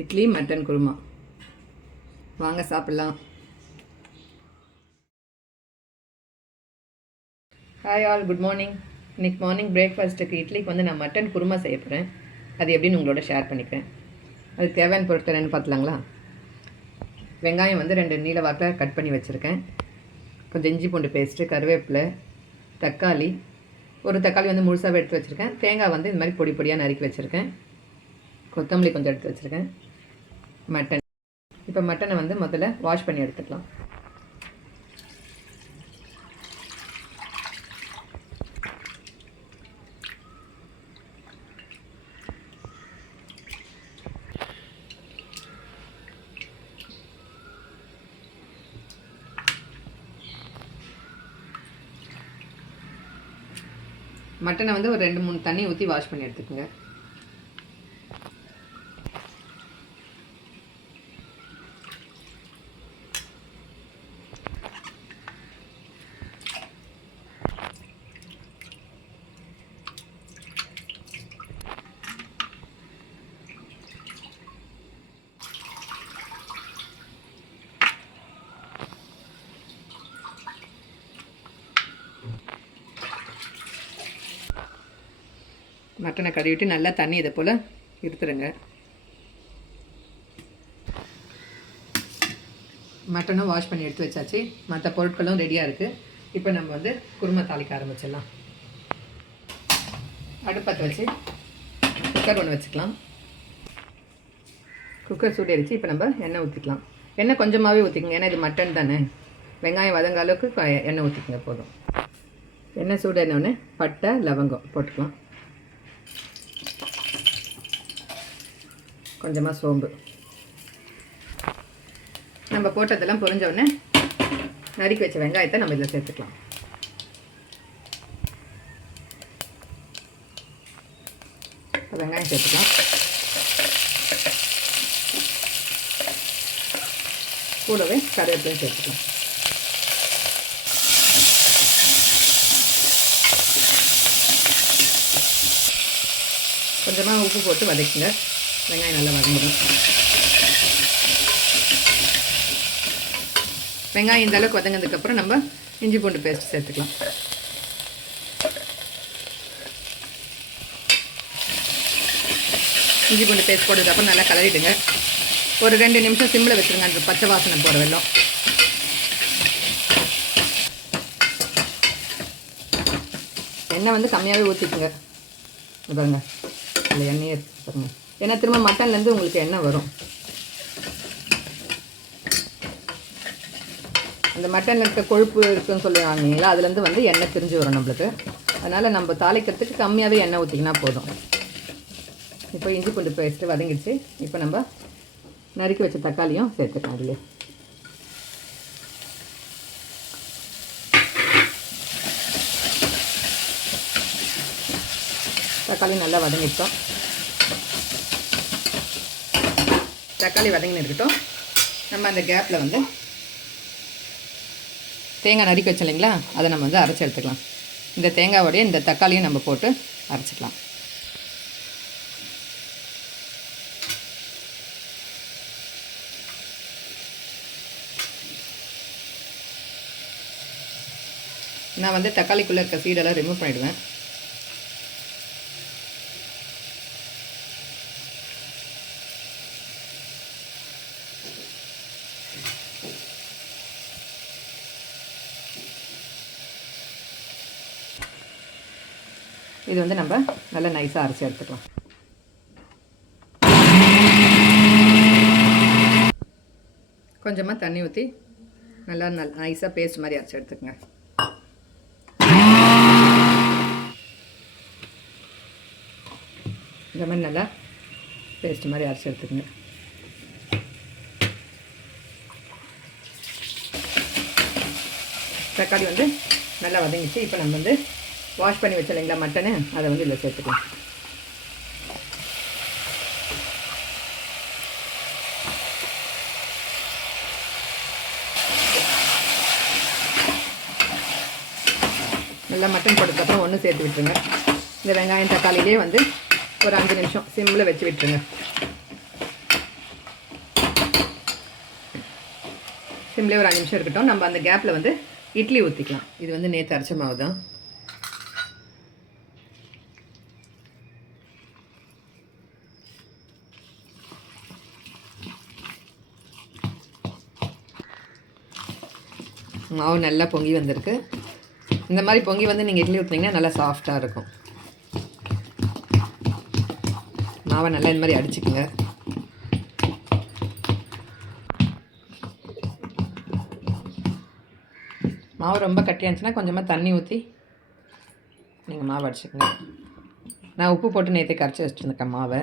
Idli mutton kurma. வாங்க சாப்பிட்லாம். Hi all, good morning. இன்றைக்கி மார்னிங் பிரேக்ஃபாஸ்ட்டுக்கு இட்லிக்கு வந்து நான் மட்டன் குருமா செய்ய போகிறேன். அது எப்படின்னு உங்களோட ஷேர் பண்ணிக்கிறேன். அதுக்கு தேவையான பொருட்கள் என்னென்னு பார்த்துலாங்களா? வெங்காயம் வந்து 2 நீல வாக்கில் கட் பண்ணி வச்சுருக்கேன். கொஞ்சம் இஞ்சி பூண்டு பேஸ்ட்டு, கருவேப்பிலை, தக்காளி, ஒரு தக்காளி வந்து முழுசாக எடுத்து வச்சுருக்கேன். தேங்காய் வந்து இந்த மாதிரி பொடி பொடியாக நறுக்கி வச்சுருக்கேன். கொத்தமல்லி கொஞ்சம் எடுத்து வச்சுருக்கேன். மட்டன். இப்போ மட்டனை வந்து முதல்ல வாஷ் பண்ணி எடுத்துக்கலாம். மட்டனை வந்து ஒரு 2-3 தண்ணி ஊற்றி வாஷ் பண்ணி எடுத்துக்கோங்க. மட்டனை கழுவிட்டு நல்லா தண்ணி இதை போல் இருத்துருங்க. மட்டனும் வாஷ் பண்ணி எடுத்து வச்சாச்சு. மற்ற பொருட்களும் ரெடியாக இருக்குது. இப்போ நம்ம வந்து குருமா தாளிக்க ஆரம்பிச்சிடலாம். அடுப்பத்தை வச்சு குக்கர் ஒன்று வச்சுக்கலாம். குக்கர் சூடேறிச்சு. இப்போ நம்ம எண்ணெய் ஊற்றிக்கலாம். எண்ணெய் கொஞ்சமாகவே ஊற்றிக்கங்க, ஏன்னா இது மட்டன் தானே. வெங்காயம் வதங்க அளவுக்கு எண்ணெய் ஊற்றிக்கங்க போதும். எண்ணெய் சூடேறினோடனே பட்டை, லவங்கம் போட்டுக்கலாம். கொஞ்சமாக சோம்பு. நம்ம போட்டதெல்லாம் பொரிஞ்ச உடனே நறுக்கி வச்ச வெங்காயத்தை நம்ம இதில் சேர்த்துக்கலாம். வெங்காயம் சேர்த்துக்கலாம். கூடவே கருவேப்பிலையும் சேர்த்துக்கலாம். கொஞ்சமாக உப்பு போட்டு வதக்குங்க. வெங்காயம் நல்லா வதங்கிடும். வெங்காயம் இந்த அளவுக்கு வதங்கினதுக்கப்புறம் நம்ம இஞ்சி பூண்டு பேஸ்ட் சேர்த்துக்கலாம். இஞ்சி பூண்டு பேஸ்ட் போட்டதுக்கப்புறம் நல்லா கலரிடுங்க. ஒரு 2 நிமிஷம் சிம்மில் வச்சுருங்க, அந்த பச்சை வாசனை போகிற வெல்லம். எண்ணெய் வந்து கம்மியாகவே ஊற்றிக்குங்க. பாருங்க, இல்லை எண்ணெயே பாருங்க, ஏன்னா திரும்ப மட்டன்லேருந்து உங்களுக்கு எண்ணெய் வரும். அந்த மட்டனில் இருக்க கொழுப்பு இருக்குன்னு சொல்லுவாங்களா, அதுலேருந்து வந்து எண்ணெய் பிரிஞ்சு வரும் நம்மளுக்கு. அதனால் நம்ம தாளிக்கிறதுக்கு கம்மியாகவே எண்ணெய் ஊற்றிக்கினா போதும். இப்போ இஞ்சி பூண்டு பேஸ்ட்டு வதங்கிடுச்சு. இப்போ நம்ம நறுக்கி வச்ச தக்காளியும் சேர்த்துக்கலாம். அதுலேயே தக்காளி நல்லா வதங்கிட்டோம். தக்காளி வதங்கின்னு இருக்கட்டும். நம்ம அந்த கேப்பில் வந்து தேங்காய் நறுக்கி வச்சோம் இல்லைங்களா, அதை நம்ம வந்து அரைச்சி எடுத்துக்கலாம். இந்த தேங்காயோடைய இந்த தக்காளியும் நம்ம போட்டு அரைச்சிக்கலாம். நான் வந்து தக்காளிக்குள்ளே இருக்க சீடெல்லாம் ரிமூவ் பண்ணிவிடுவேன். இது வந்து நம்ம நல்லா நைஸாக அரைச்சி எடுத்துக்கலாம். கொஞ்சமாக தண்ணி ஊற்றி நல்லா நைஸாக பேஸ்ட் மாதிரி அரைச்சி எடுத்துக்கோங்க. இந்த மாதிரி நல்லா பேஸ்ட் மாதிரி அரைச்சி எடுத்துக்கோங்க. தக்காளி வந்து நல்லா வதங்கிச்சு. இப்போ நம்ம வந்து வாஷ் பண்ணி வச்சோம் இல்லைங்களா மட்டனு, அதை வந்து இதில் சேர்த்துக்கலாம். நல்லா மட்டன் போட்டதுக்கப்புறம் ஒன்று சேர்த்து விட்டுருங்க. இந்த வெங்காயம் தக்காளியிலே வந்து ஒரு 5 நிமிஷம் சிம்மில் வச்சு விட்டுருங்க. சிம்லேயே ஒரு 5 நிமிஷம் இருக்கட்டும். நம்ம அந்த கேப்பில் வந்து இட்லி ஊற்றிக்கலாம். இது வந்து நேற்று அரைச்ச மாவு தான். மாவு நல்லா பொங்கி வந்திருக்கு. இந்த மாதிரி பொங்கி வந்து நீங்கள் இட்லி ஊற்றினீங்கன்னா நல்லா சாஃப்டாக இருக்கும். மாவை நல்லா இந்த மாதிரி அடிச்சுக்குங்க. மாவு ரொம்ப கட்டியாக இருந்துச்சுன்னா கொஞ்சமாக தண்ணி ஊற்றி நீங்கள் மாவு அடிச்சுக்கோங்க. நான் உப்பு போட்டு நேற்று கரைச்சி வச்சுருந்தேன் மாவை.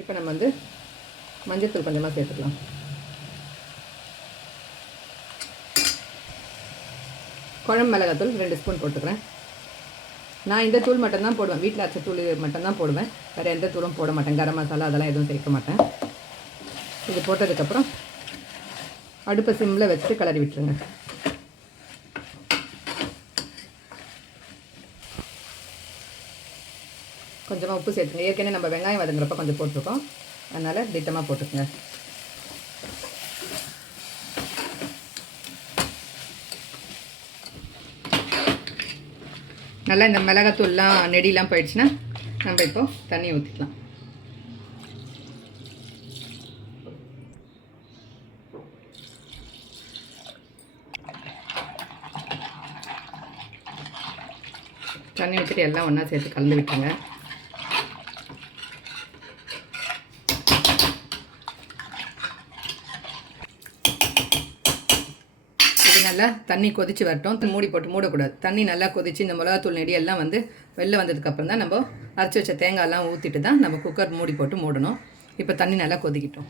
இப்போ நம்ம வந்து மஞ்சள்தூள் கொஞ்சமாக சேர்த்துக்கலாம். குழம்பு மிளகாத்தூள் 2 ஸ்பூன் போட்டுக்கிறேன். நான் இந்த தூள் மட்டும்தான் போடுவேன். வீட்டில் அரைச்ச தூள் மட்டும்தான் போடுவேன். வேறு எந்த தூளும் போட மாட்டேன். கரம் மசாலா அதெல்லாம் எதுவும் சேர்க்க மாட்டேன். இது போட்டதுக்கப்புறம் அடுப்பை சிம்மில் வச்சுட்டு கிளறி விட்டுருங்க. கொஞ்சமாக உப்பு சேர்த்துங்க. ஏற்கனவே நம்ம வெங்காயம் வதங்குறப்ப கொஞ்சம் போட்டிருக்கோம், அதனால் திட்டமாக போட்டுக்கோங்க. நல்லா இந்த மிளகாத்தூள்லாம் நெடிலாம் போயிடுச்சுன்னா நம்ம இப்போது தண்ணி ஊற்றிக்கலாம். தண்ணி ஊற்றிட்டு எல்லாம் ஒன்றா சேர்த்து கலந்து விட்டுருங்க. நல்லா தண்ணி கொதித்து வரட்டும். மூடி போட்டு மூடக்கூடாது. தண்ணி நல்லா கொதித்து இந்த மிளகாத்தூள் நெடி எல்லாம் வந்து வெளில வந்ததுக்கப்புறம் தான் நம்ம அரைச்சி வச்ச தேங்காயெல்லாம் ஊற்றிட்டு தான் நம்ம குக்கர் மூடி போட்டு மூடணும். இப்போ தண்ணி நல்லா கொதிக்கிட்டோம்.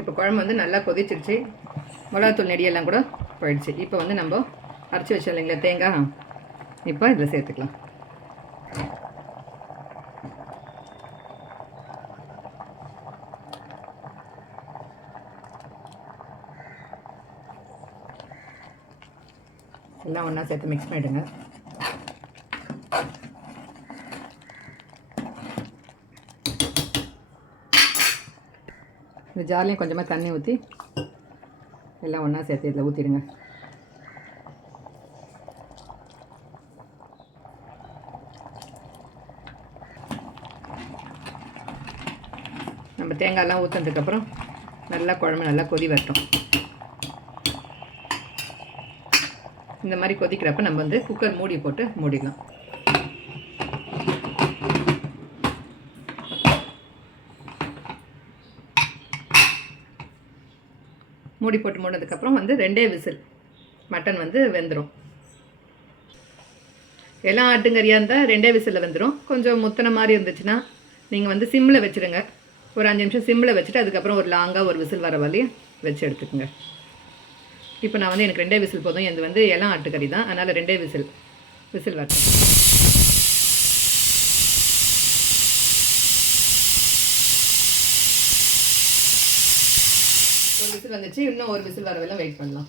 இப்போ குழம்பு வந்து நல்லா கொதிச்சிருச்சு. மிளகாத்தூள் நெடியெல்லாம் கூட போயிடுச்சு. இப்போ வந்து நம்ம அரைச்சி வச்சோம் இல்லைங்களா தேங்காய், இப்போ இதில் சேர்த்துக்கலாம். எல்லாம் ஒன்றா சேர்த்து மிக்ஸ் பண்ணிவிடுங்க. இந்த ஜார்லையும் கொஞ்சமாக தண்ணி ஊற்றி எல்லாம் ஒன்றா சேர்த்து இதில் ஊற்றிடுங்க. நம்ம தேங்காயெல்லாம் ஊற்றினதுக்கப்புறம் நல்லா குழம்பு நல்லா கொதி வரட்டும். இந்த மாதிரி கொதிக்கிறப்ப நம்ம வந்து குக்கர் மூடி போட்டு மூடிடலாம். மூடி போட்டு மூடினதுக்கப்புறம் வந்து 2 விசில் மட்டன் வந்து வெந்துடும். எல்லாம் ஆட்டுங்கறியாக இருந்தால் 2 விசிலில் வெந்துடும். கொஞ்சம் முத்தின மாதிரி இருந்துச்சுன்னா நீங்கள் வந்து சிம்மில் வச்சுருங்க. ஒரு 5 நிமிஷம் சிம்மில் வச்சுட்டு அதுக்கப்புறம் ஒரு லாங்காக ஒரு விசில் வர வரையும் வச்சு எடுத்துக்கோங்க. இப்போ நான் வந்து எனக்கு 2 விசில் போதும். இது வந்து எல்லாம் ஆட்டுக்கறி தான், அதனால் 2 விசில் வரட்டும். ஒரு விசில் வந்துச்சு. இன்னும் ஒரு விசில் வர வெயிட் பண்ணலாம்.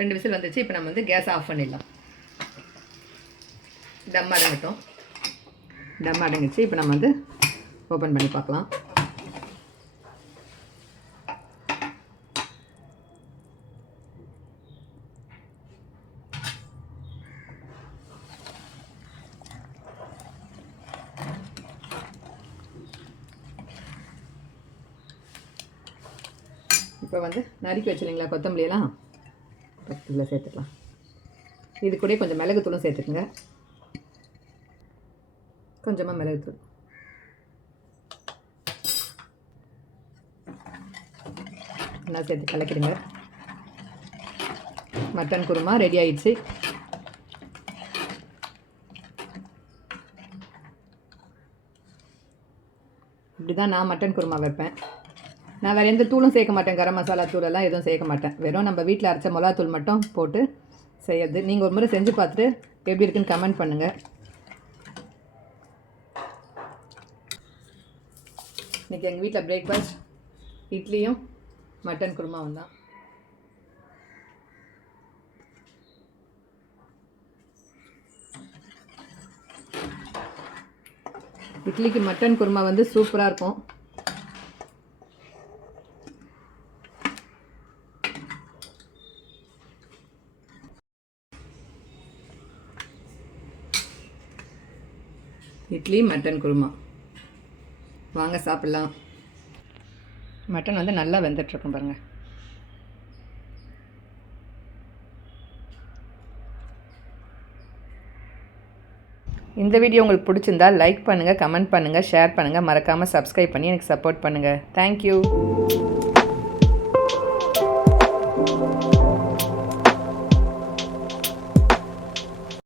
ரெண்டு விசில் வந்துச்சு. இப்போ நம்ம வந்து கேஸ் ஆஃப் பண்ணிடலாம். தம் அடங்கட்டும். தம் அடங்கிச்சு. இப்போ நம்ம வந்து ஓப்பன் பண்ணி பார்க்கலாம். இப்போ வந்து நறுக்கி வச்சுருங்களா கொத்தமல்லியெல்லாம் இதில் சேர்த்துக்கலாம். இது கூட கொஞ்சம் மிளகுத்தூளும் சேர்த்துக்குங்க. கொஞ்சமாக மிளகுத்தூள். நல்லா சேர்த்து கலக்கிடுங்க. மட்டன் குருமா ரெடி ஆயிடுச்சு. இப்படி தான் நான் மட்டன் குருமா வைப்பேன். நான் வேறு எந்த தூளும் சேர்க்க மாட்டேன். கரம் மசாலா தூளெல்லாம் எதுவும் சேர்க்க மாட்டேன். வெறும் நம்ம வீட்டில் அரைச்ச மிளகாத்தூள் மட்டும் போட்டு செய்யறது. நீங்கள் ஒரு முறை செஞ்சு பார்த்துட்டு எப்படி இருக்குன்னு கமெண்ட் பண்ணுங்கள். இன்றைக்கி எங்கள் வீட்டில் பிரேக்ஃபாஸ்ட் இட்லியும் மட்டன் குருமாவும் தான். இட்லிக்கு மட்டன் குருமா வந்து சூப்பராக இருக்கும். இட்லி மட்டன் குருமா, வாங்க சாப்பிட்லாம். மட்டன் வந்து நல்லா வெந்துட்டுருக்கும் பாருங்கள். இந்த வீடியோ உங்களுக்கு பிடிச்சிருந்தா லைக் பண்ணுங்கள், கமெண்ட் பண்ணுங்கள், ஷேர் பண்ணுங்கள், மறக்காமல் சப்ஸ்கிரைப் பண்ணி எனக்கு சப்போர்ட் பண்ணுங்கள். தேங்க்யூ.